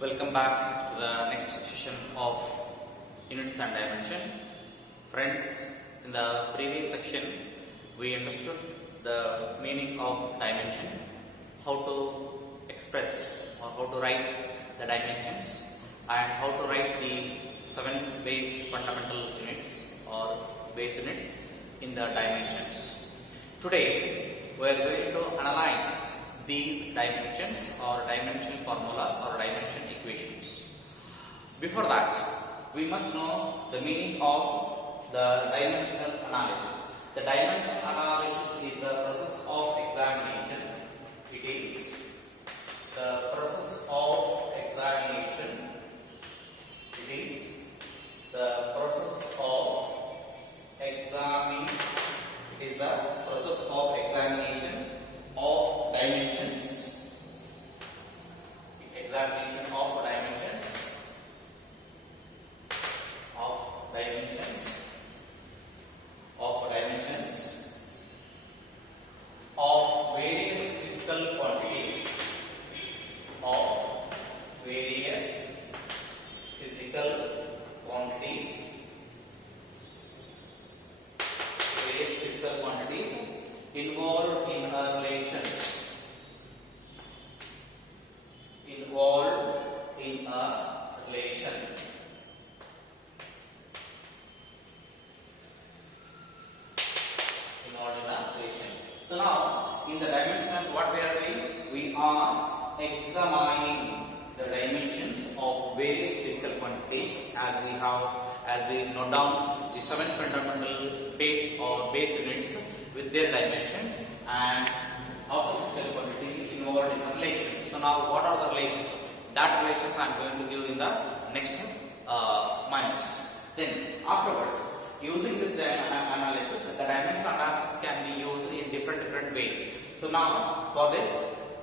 Welcome back to the next session of units and dimension. Friends, in the previous section we understood the meaning of dimension, how to express or how to write the dimensions, and how to write the 7 base fundamental units or base units in the dimensions. Today we are going to analyze these dimensions or dimension formulas or dimension equations. Before that, we must know the meaning of the dimensional analysis. The dimensional analysis is the process of examination. It is the process of examination. It is the process of examining. It is the process of examination of dimensions. Examination of dimensions. Of dimensions. Of dimensions. Of various physical quantities. Of various physical quantities. Various physical quantities involved in a relation. Involved in a relation. Involved in a relation. So now, in the dimensions, what we are doing? We are examining the dimensions of various physical quantities as we note down the 7 fundamental base or base units with their dimensions and of the physical quantity involved in a relation. So now what are the relations? That relations I am going to give in the next minutes. Then afterwards, using this analysis, the dimensional analysis can be used in different ways. So now for this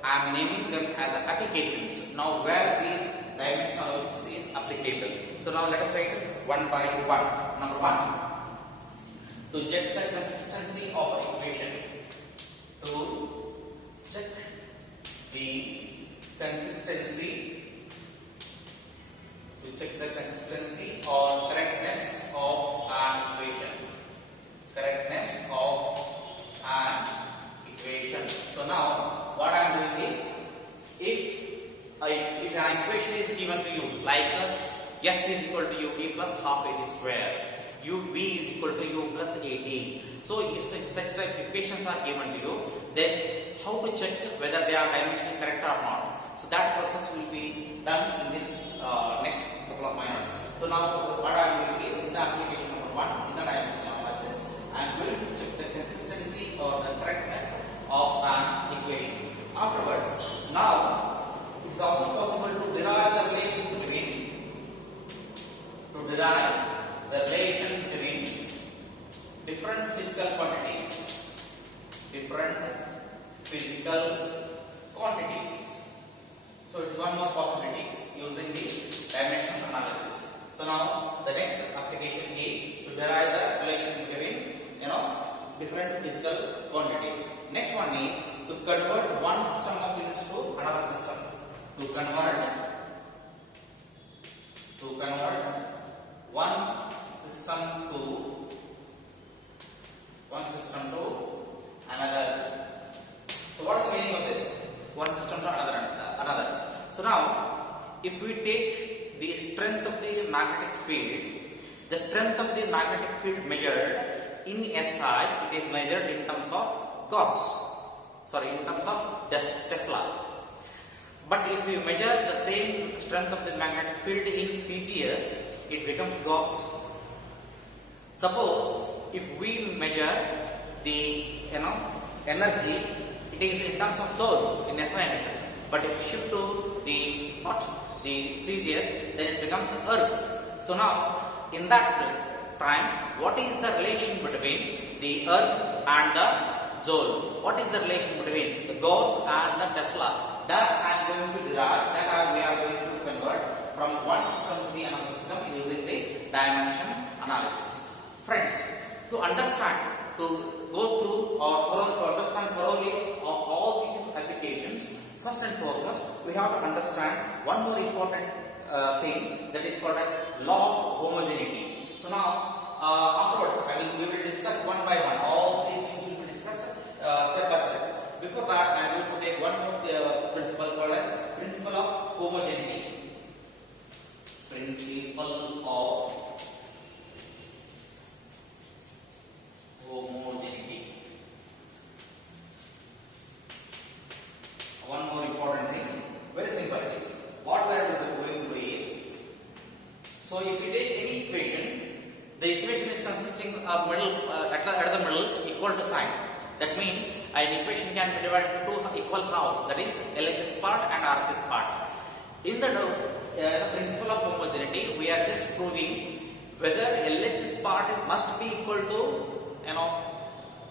I am naming them as applications. Now where these dimensional analysis is applicable. So now let us write one by one. Number 1. To check the consistency of an equation. To check the consistency. To check the consistency or correctness of an equation. Correctness of an equation. So now what I am doing is, if an equation is given to you like s is equal to ub plus half at square, ub is equal to u plus 18. So if such type of equations are given to you, then how to check whether they are dimensionally correct or not? So that process will be done in this next couple of minutes. So now what I am doing is, in the application number 1 in the dimensional analysis, I am going to check the consistency or the correctness of an equation. Afterwards, now it is also possible to derive the relation between different physical quantities. Different physical quantities. So it is one more possibility using the dimensional analysis. So now the next application is to derive the relation between different physical quantities. Next one is to convert one system of units to another system. To convert one system to another. So what is the meaning of this? One system to another. So now, if we take the strength of the magnetic field, the strength of the magnetic field measured in SI, it is measured in terms of in terms of Tesla. But if we measure the same strength of the magnetic field in CGS, it becomes Gauss. Suppose if we measure the energy, it is in terms of Joule in SI unit. But if we shift to the CGS, then it becomes Ergs. So now in that time, what is the relation between the Erg and the Joule? What is the relation between the Gauss and the Tesla? That I am going to derive, we are going to convert from one system to the another system using the dimension analysis. Friends, to understand, to go through or to understand thoroughly all these applications, First and foremost, we have to understand one more important thing, that is called as law of homogeneity. So now, afterwards, we will discuss one by one. All three things will be discussed step by step. Before that, I am going to take one more principle called as principle of homogeneity. Principle of homogeneity. One more important thing, very simple it is. What we are going to do is, so if you take any equation, the equation is consisting of middle at the middle equal to sign. That means an equation can be divided into two equal halves, that is LHS part and RHS part. In the principle of homogeneity, we are just proving whether LHS part must be equal to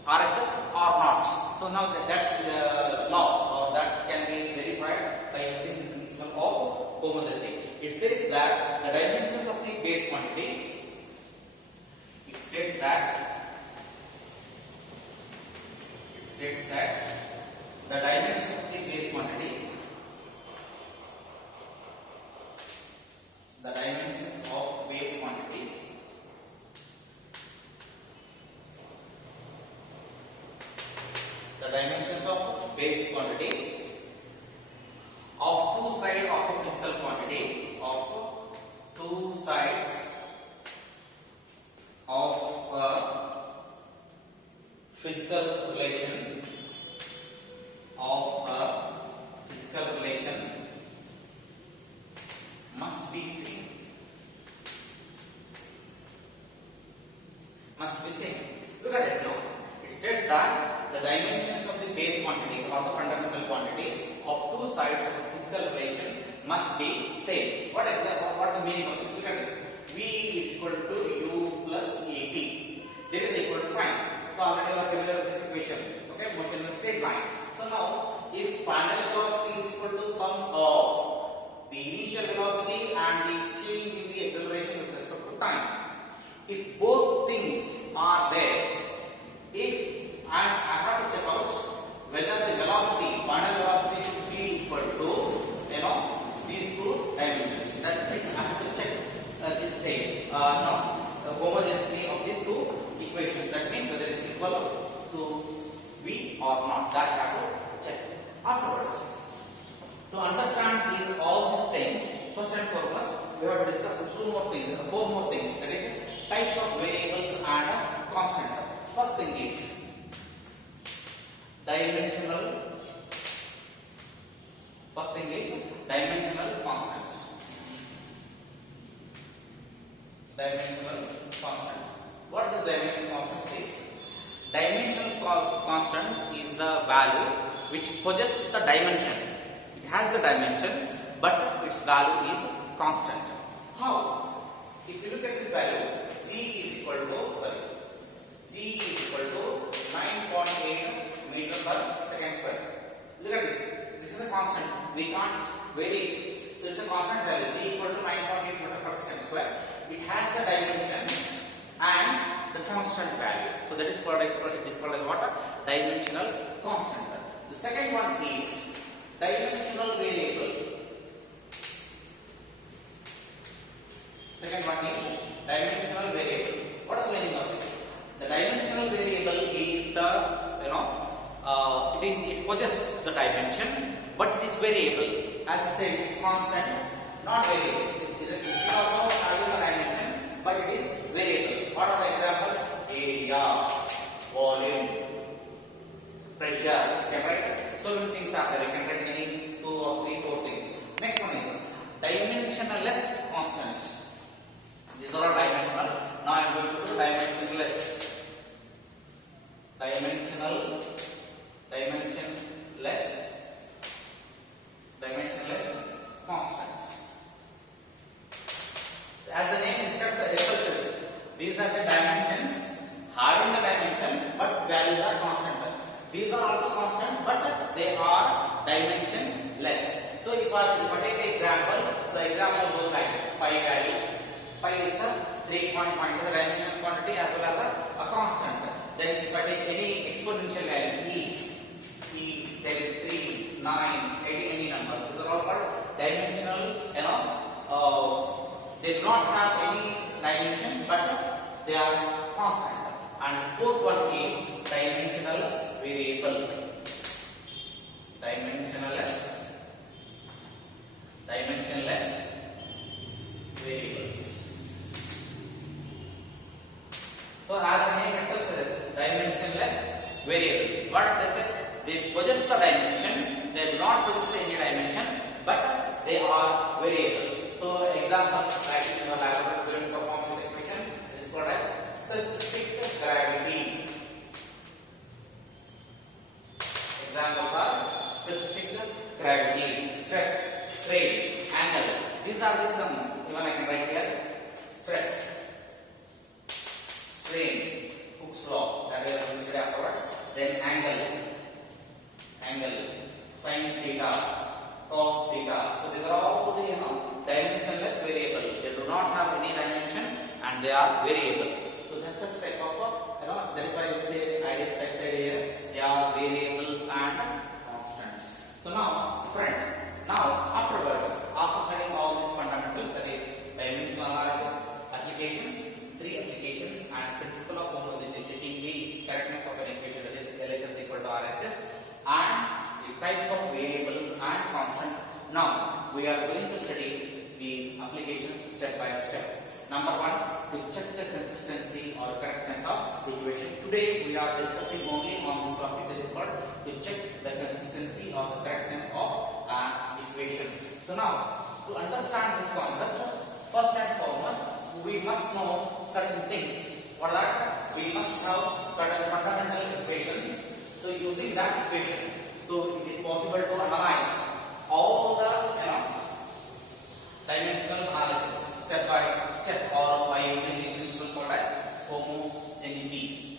RHS or not. So now that law that can be verified by using the principle of homogeneity. It says that the dimensions of the base quantities. It states that the dimensions of the base quantities. The dimensions of base quantities of two sides of a physical quantity, of two sides of a physical relation, must be same. Look at this now. It states that the dimensions of the base quantities or the fundamental quantities of two sides of a physical relation must be same. What is the meaning of this? Look at this. V is equal to U plus AP. There is equal to sign. So already you are familiar with this equation. Okay, motion in a straight line. So now, if final velocity is equal to sum of the initial velocity and the change in the acceleration with respect to time, if both things are there, and I have to check out whether the velocity, final velocity should be equal to these two dimensions. That means I have to check this same homogeneity of these two equations. That means whether it is equal to V or not. That I have to check. Afterwards, to understand all these things, first and foremost, we have to discuss four more things. That is types of variables and constant. First thing is dimensional constant. What does dimensional constant says? Dimensional constant is the value which possesses the dimension. It has the dimension, but its value is constant. How? If you look at this value, G is equal to 9.8 meter per second square. Look at this. This is a constant. We can't vary it. So it's a constant value. G equal to 9.8 meter per second square. It has the dimension and the constant value. So that is called as what? Dimensional constant. The second one is dimensional variable. What is the meaning of this? The dimensional variable is it possesses the dimension, but it is variable. As I said, it is constant, not variable. It is also having a dimension, but it is variable. What are the examples? Area, volume, pressure. You can write so many things are there. You can write any 2 or 3, 4 things. Next one is dimensionless constant. These are all dimensional. Now I am going to do dimensionless constants. As the name says, these are the dimensions having the dimension, but values are constant. These are also constant, but they are dimensionless. So if I take the example, so the example goes like this: pi value. Pi is the 3.5 is a dimensional quantity as well as a constant. Then if I take any exponential value, e, then 3, 9, 18, any number. These are all called dimensional, they do not have any dimension, but they are constant. And fourth one is dimensionless variable. Dimensionless variables. So as the name itself suggests, dimensionless variables. What they say? They possess the dimension. They do not possess any dimension, but they are variable. So examples like in the laboratory going to perform this equation is called as specific gravity. Examples are specific gravity, stress, strain, angle. These are the some. Even I can write here stress, strain, Hooke's law that we will study afterwards. Then angle, sin theta, cos theta. So these are all the dimensionless variable. They do not have any dimension and they are variables. So that's the type of that is why we say ideal side here. They are variable and constants. So now, friends, afterwards, after studying all these fundamentals, that is dimensional analysis, applications, 3 applications, and principle of homogeneity, checking the correctness of an equation, that is LHS equal to RHS, and the types of variables and constant. Now we are going to study these applications step by step. Number 1, to check the consistency or correctness of the equation. Today we are discussing only on this topic, that is called to check the consistency or the correctness of an equation. So now, to understand this concept, first and foremost, we must know certain things. For that, we must have certain fundamental equations. So using that equation, so it is possible to analyze all the dimensional analysis step by step or by using the principle called as homogeneity.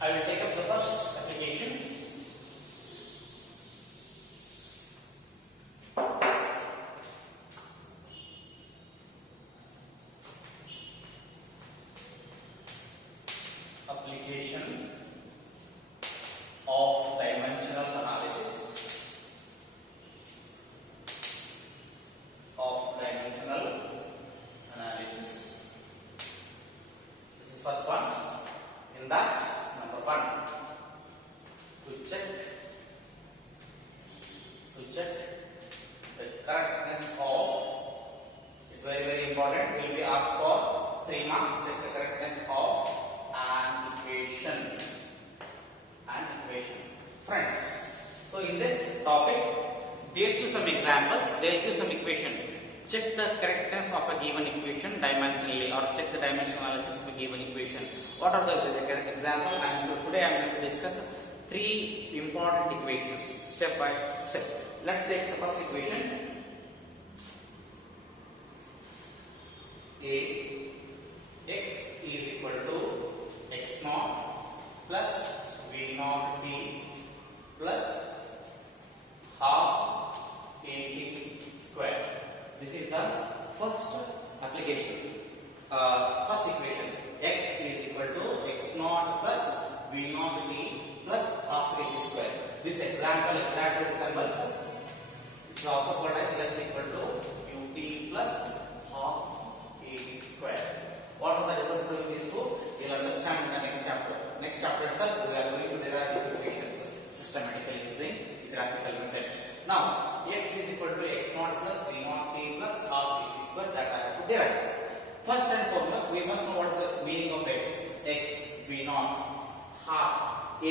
I will take up the first application. Application of dimensional analysis. This is first one. In that, number 1, to check the correctness of, is very, very important. We will be asked for 3 marks. Check the correctness of an equation. Friends, so in this topic, they will give some examples, they will give some equation. Check the correctness of a given equation dimensionally, or check the dimensional analysis of a given equation. What are those examples? Today I am going to discuss 3 important equations step by step. Let's take the first equation. X is equal to x naught plus v naught t plus half at square. This is the first application. First equation, x is equal to x naught plus v naught t plus half at square. This example exactly resembles. It is also called as s equal to ut plus half at square. What are the difference between these two? You will understand in the next chapter. Next chapter itself, we are going to derive these equations systematically using the graphical method. Now, x is equal to x naught plus v naught t plus half at square, that I have to derive. First and foremost, we must know what is the meaning of x. X, v naught, half, a,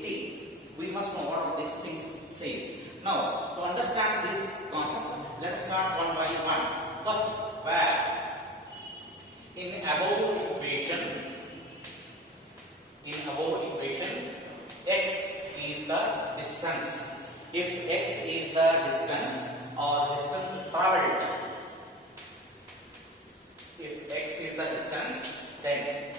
t. We must know what these things says. Now, to understand this concept, let us start one by one. First, where in above equation, x is the distance. If x is the distance or distance traveled, if x is the distance, then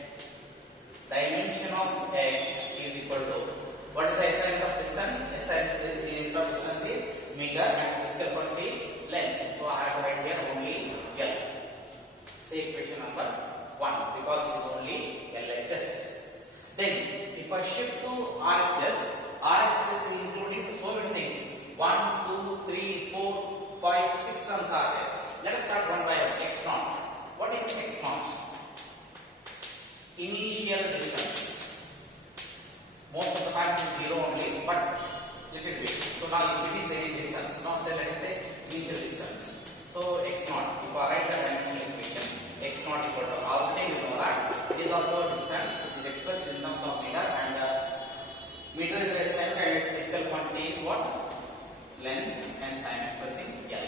dimension of x is equal to, what is the SI unit of distance? SI unit of distance is meter and physical quantity is length. So I have to write here only L. Say equation number 1 because it is only LHS. Then if I shift to R So now if it is the distance, now say let us say initial distance. So x naught, if I write the dimensional equation, x naught equal to, already we know that it is also a distance, it is expressed in terms of meter, and meter is a SI and its physical quantity is what? Length, and I am expressing L.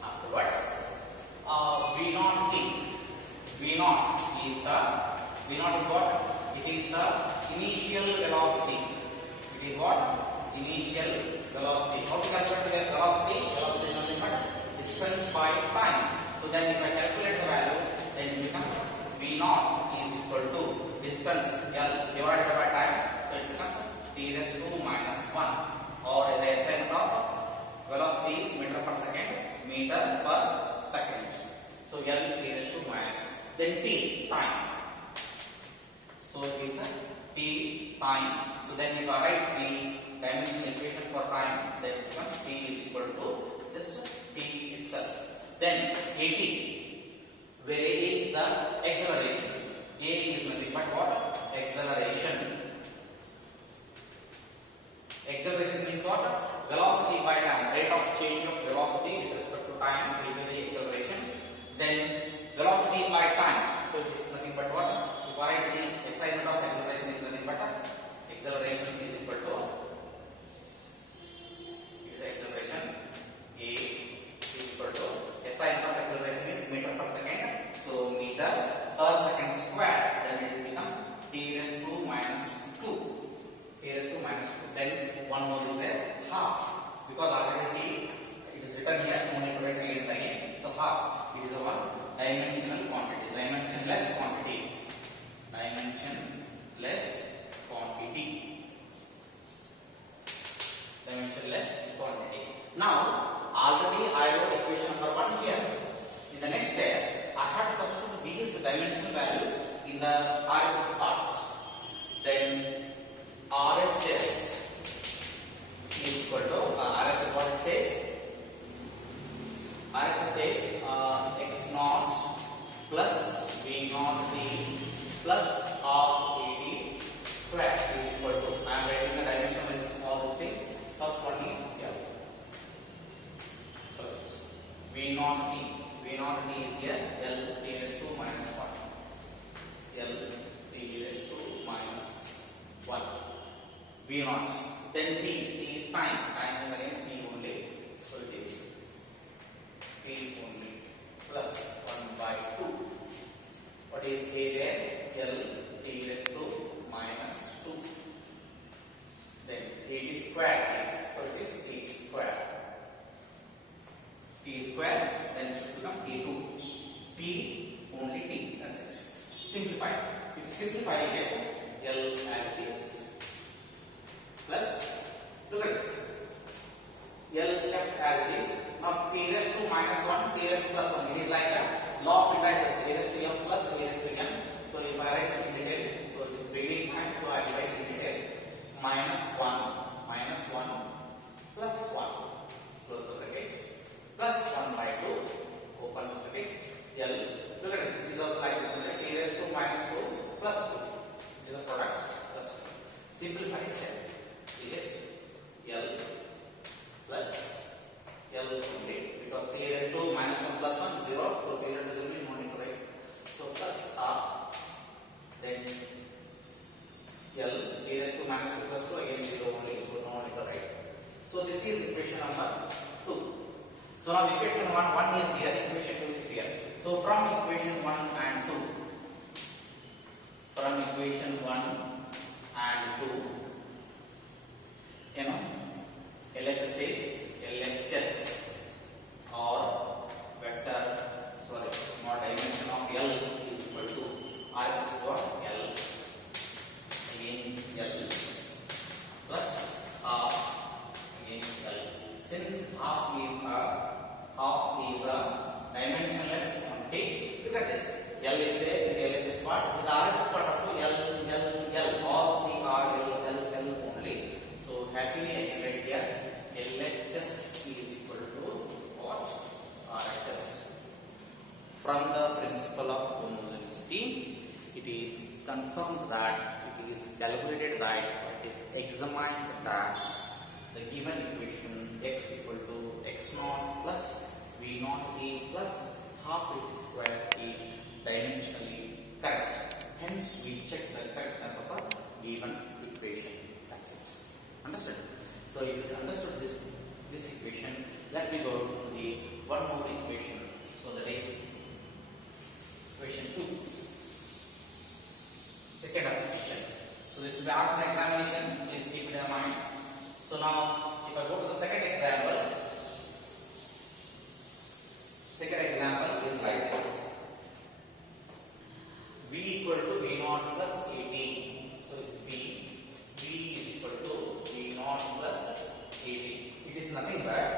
Afterwards, V0 T. V0 is what? It is the initial velocity. It is what? Initial velocity. How to calculate the velocity? Velocity is nothing but distance by time. So then if I calculate the value, then it becomes V0 is equal to distance L divided by time. So it becomes T raised to minus 1, or the SI of velocity is meter per second. So L T raised to minus. Then T, time. So it is a T time. So then if I write the dimensional equation for time, then it becomes T is equal to just T itself. Then AT, where A is the acceleration. A is nothing but what? Acceleration. Acceleration means what? Velocity by time. Rate of change of velocity with respect to time will be the acceleration. Then velocity by time. So it is nothing but what? If I write the SI unit of acceleration is nothing but acceleration is equal to, it is acceleration A is equal to SI unit of acceleration is meter per second. So meter per second square. Then it will become T raised to minus 2. T raised to minus 2. Then one more is there, half, because already it is written here, no need to write again and again. So half, it is a one dimensional quantity, dimensionless quantity, dimensionless quantity, dimensionless quantity. Now already I wrote equation number 1 here. In the next step, I have to substitute these dimensional values in the RHS part. Then RHS is equal to RHS, what it says? RHS says x naught plus V naught T plus R A D square is equal to, I am writing the dimension of all these things. First one is L plus V naught T. V naught T is here, L T raised to minus 1. L T raised to minus 1. V naught. Then T is time. Time is again T only. So it is T only plus 1 by 2. What is A there? L T raised to minus 2. Then A square is, so it is T square. T square, then it should become T2. T only T. That's it. Simplify. If you simplify, you get L as it is. Plus, look at this. L kept as it is. Now T raised to minus 1, T raised to plus 1. It is like a law of indices. A raised to M plus A raised to N. So if I write in detail, so it is beginning time, so I will write in detail minus 1 plus 1, close the bracket, plus 1 by 2, open the bracket, L. Look at this. It is also like this. T raised to minus 2 plus 2. It is a product plus 2. Simplify it. We get L plus L only, because T raised to minus 1 plus 1, 0, so T raised to 0, no need to write. So plus R, then L, T raised to minus 2 plus 2, again 0 only, so no need to write. So this is equation number 2. So now equation 1 is here, equation 2 is here. So from equation 1 and 2, from equation 1 and 2, you know, LHS is LHS or vector, sorry, not dimension of L is equal to R is what? L, again L plus R, again L. Since half is a dimensionless quantity, look at this. L is there in the LHS part, with the RHS part also L, all the R, L only. So happily I can write here LHS is equal to what? RHS. From the principle of homogeneity, it is confirmed that, it is calculated that, it is examined that the given equation x equal to x naught plus v naught a plus half a square is dimensionally correct. Hence, we check the correctness of a given equation. That's it. Understood? So, if you understood this equation, let me go to the one more equation. So, that is equation 2. Second application. So, this will be asked in examination. Please keep it in mind. So, now if I go to the second example is like this. V equal to V naught plus 18. So, it's V is equal to V naught plus 18. It is nothing but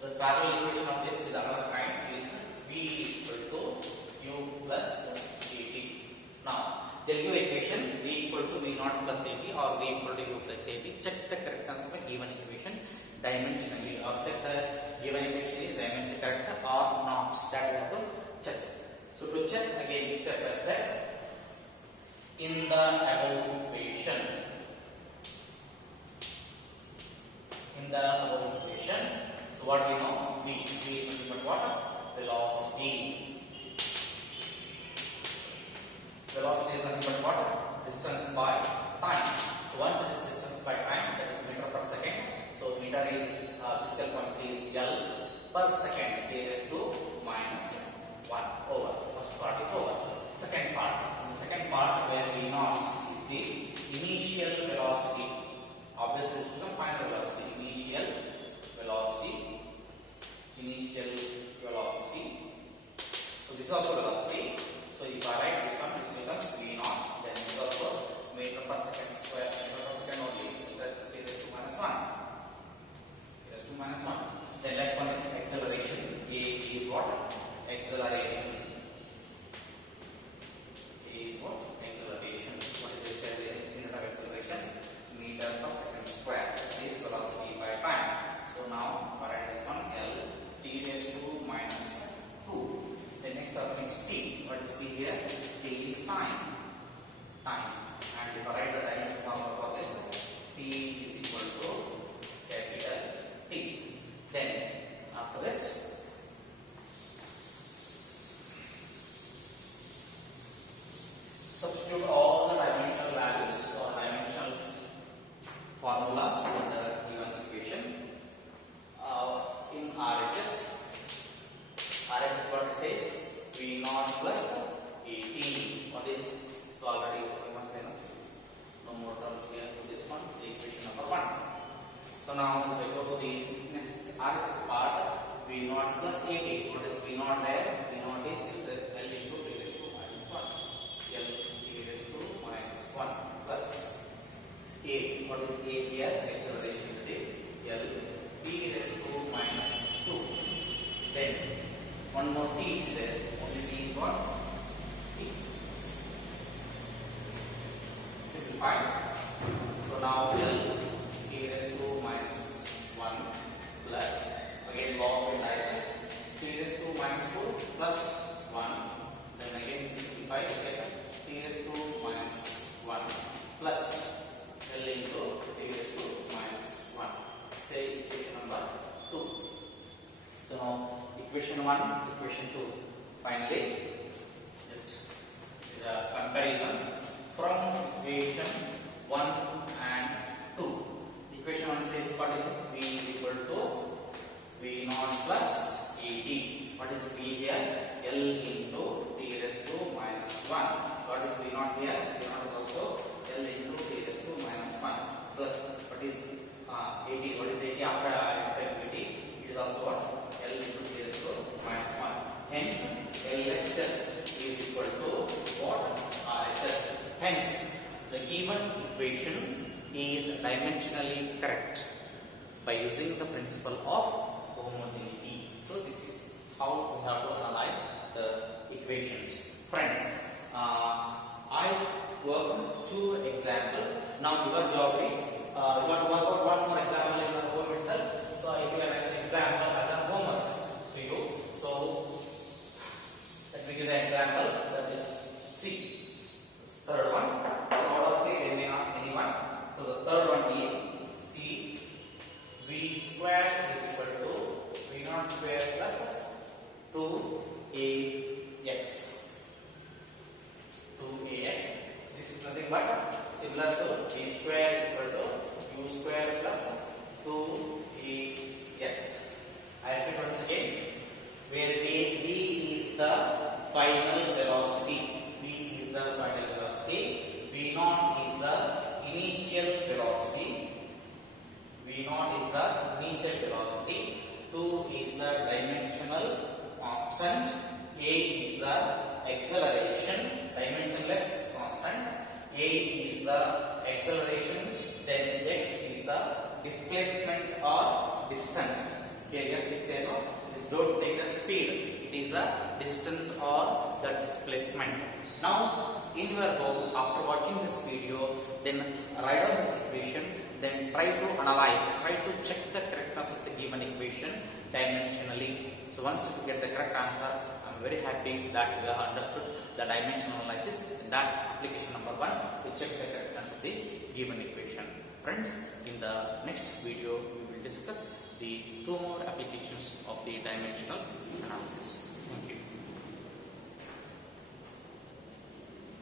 the parallel equation of this is another kind is V is equal to U plus 18. Now, they will give equation V equal to V naught plus 80 or V equal to U plus 80. Check the correctness of a given equation dimensionally, or check the given equation is dimensionally correct or not. That we have to check. So, to check again step by step, in the above equation, so what we know, V is nothing but what? Velocity. Velocity is nothing but what? Distance by time. So, once it is distance by time, that is meter per second. So, meter is physical quantity is L per second, t raised to minus 1 over. First part is over. Second part. The second part where V naught is the initial velocity. Obviously, this becomes final velocity. Initial velocity. So, this is also velocity. So, if I write this one, this becomes V naught. Then this is also meter per second square, meter per second only. T raised to minus 1. T raised to minus 1. Then left one is acceleration. A is what? Acceleration. A is what? Acceleration. What is this unit of acceleration? Meter per second square. This velocity by time. So, now I write this one L t raised to minus 2. The next term is t. What is t here? T is time. And if I write the dimension formula for this, t is equal to capital T. Then after this, substitute all the dimensional values or dimensional formulas in the given equation. In RHS, what it says? V naught plus 18. What is? So already we must say no more terms here to this one. So equation number 1. So now if I go to the next RHS part, V naught plus 18. What is V naught there? V naught is L into t raised to minus 1. L t raised to minus 1 plus A. What is A here? Acceleration, that is L t raised to minus 2. Then one more t is there. Only t is what? T. Simplify. So now L t raised to minus 1 plus, again law of indices, t raised to minus 2 plus 1. Then again simplify to get t raised to minus 1 plus L into t raised to minus 1. Say equation number 2. So now equation 1, equation 2. Finally, just the comparison from equation 1 and 2. Equation 1 says what is this? V is equal to V naught plus 18. What is V here? L into t raised to minus 1. What is V naught here? V naught is also L into t raised to minus 1 plus what is 80. What is 80 after identifiability? It is also what? L into t raised to minus 1. Hence, LHS is equal to what? RHS. Hence, the given equation is dimensionally correct by using the principle of homogeneity. So, this is how we have to analyze the equations. Friends, I worked 2 examples. Now, your job is you got to work out one more example in the home itself. So, I give an example as a homework to you. So, let me give the example, that is C. Third one. So, out of 3 they may ask anyone. So, the third one is C see V square is equal to V0 square plus 2AX. 2AX. This is nothing but similar to V square is equal to U square plus 2AS. I repeat once again, where V is the final velocity. V is the final velocity. V0 is the initial velocity. V0 is the initial velocity. 2 is the dimensional constant. A is the acceleration, dimensionless constant. A is the acceleration. Then x is the displacement or distance. Here, yes, if they know, this don't take the speed. It is the distance or the displacement. Now, in your home, after watching this video, then write down this equation. Then try to analyze, try to check the correctness of the given equation dimensionally. So once you get the correct answer, I am very happy that you have understood the dimensional analysis. That application number 1 to check the correctness of the given equation. Friends, in the next video we will discuss the 2 more applications of the dimensional analysis. Thank you.